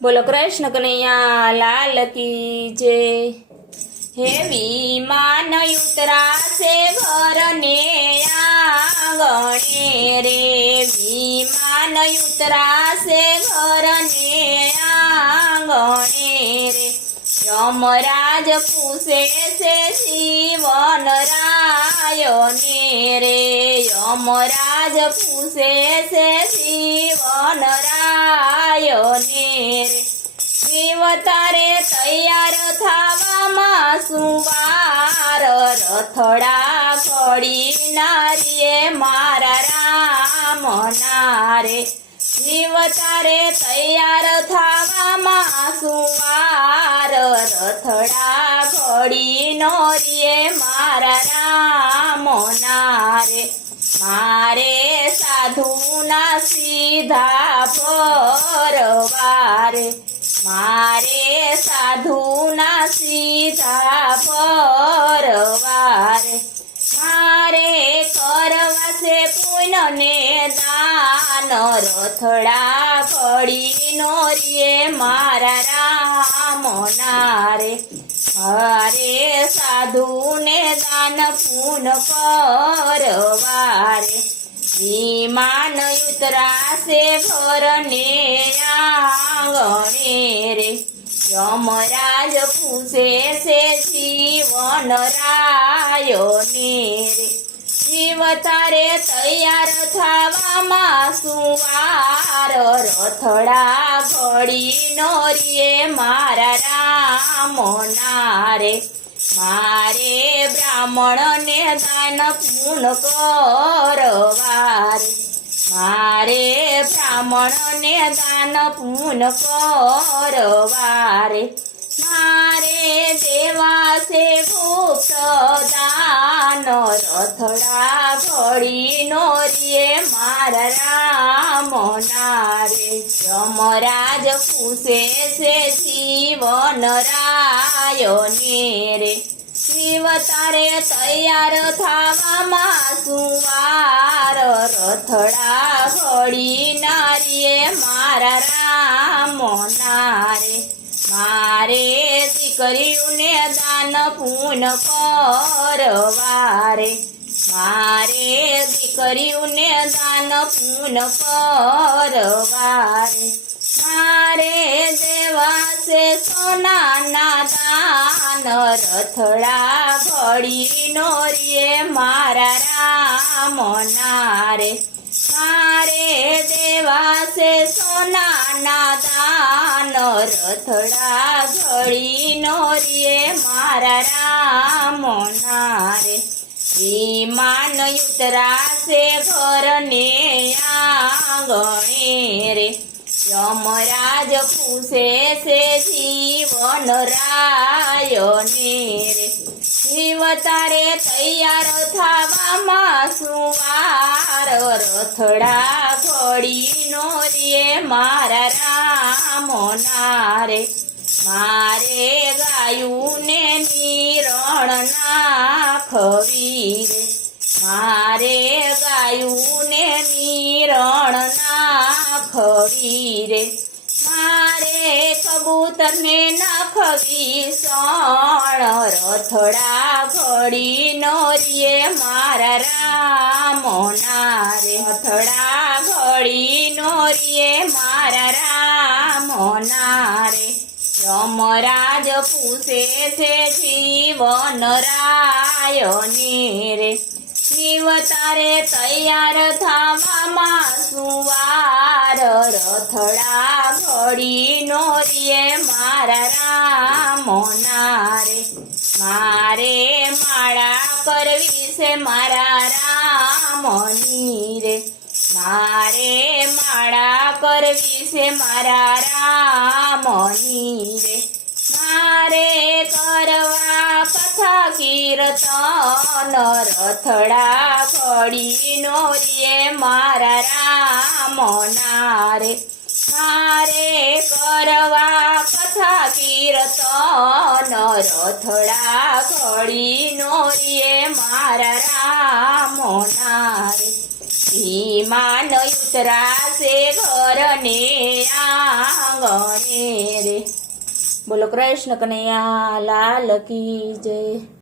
बोलो कृष्ण कन्हैया लाल की जय। हे विमान उतरा से घर ने आंगणे रे, विमान उतरा से घर ने आंगणे रे। यमराज पूछे से जीवन रायने रे, यमराज पूछे से जीवन रायने रे। जीव तारे तैयार थावामां सुवार, रथड़ा घड़ी नारिये मारा राम नारे। जीव तारे तैयार थावामां सुवार, रथड़ा घड़ी नोरिये मारा राम नारे। मारे साधुना सीधा भरवारे, मारे साधुना सीधा भरवारे। मारे करवा से पुण्य ने दान, रथड़ा घड़ी नोरिये मारा राम नारे। मारे साधु ने दान पुण्य करवारे। विमान उतरा से घर ने आंगणे रे, यमराज पूछे से जीवन रायने रे। जीव तारे तैयार थावामां सुवार, रथड़ा घड़ी नोरिये मारा राम नारे। मारे ब्राह्मण ने दान पुण्य करवारे, मारे ब्राह्मण ने दान पुण्य करवारे। मारे देवा से गुप्त दान, रथड़ा घड़ी नोरिये मारा राम नारे। यमराज पूछे से जीवन रायने रे, जीव तारे तैयार थावामां सुवार, रथड़ा घड़ी नारिये मारा राम नारे। मारे दीकरीओने दान पुण्य करवारे, मारे दीकरीओने दान पुण्य करवारे। मारे देवा से सोना ना दान, रथड़ा घड़ी नोरिये मारा राम नारे। मारे देवा से सोना ना दान, रथड़ा घड़ी नोरिये मारा राम नारे। विमान उतरा से घर ने आंगणे रे, यमराज पूछे से जीवन रायने रे। जीव तारे तैयार थावामां सुवार, रथड़ा घड़ी नोरिये मारा राम नारे। मारे गायूने निरण नाखवी रे, मारे गायूने निरण नाखवी रे। मारे कबूतर ने नाखवी सण, रथड़ा घड़ी नोरिये मारा राम नारे। रथड़ा घड़ी नोरिये मारा राम नारे। यमराज पूछे से जीवन रायने रे, जीव तारे तैयार थावामां सुवार, रथड़ा घड़ी नोरिये मारा राम नारे। मारे माळा करवी से मारा रामनी रे, मारे माळा करवी से मारा रामनी रे। मारे करवा कथा कीर्तन, रथड़ा घड़ी नोरिये मारा राम नारे। मारे करवा कथा कीर्तन, रथड़ा घड़ी नोरिये मारा राम नारे। વિમાન ઉતરાશે ઘરને આંગણે રે. બોલો કૃષ્ણ કનૈયા લાલ કી જય.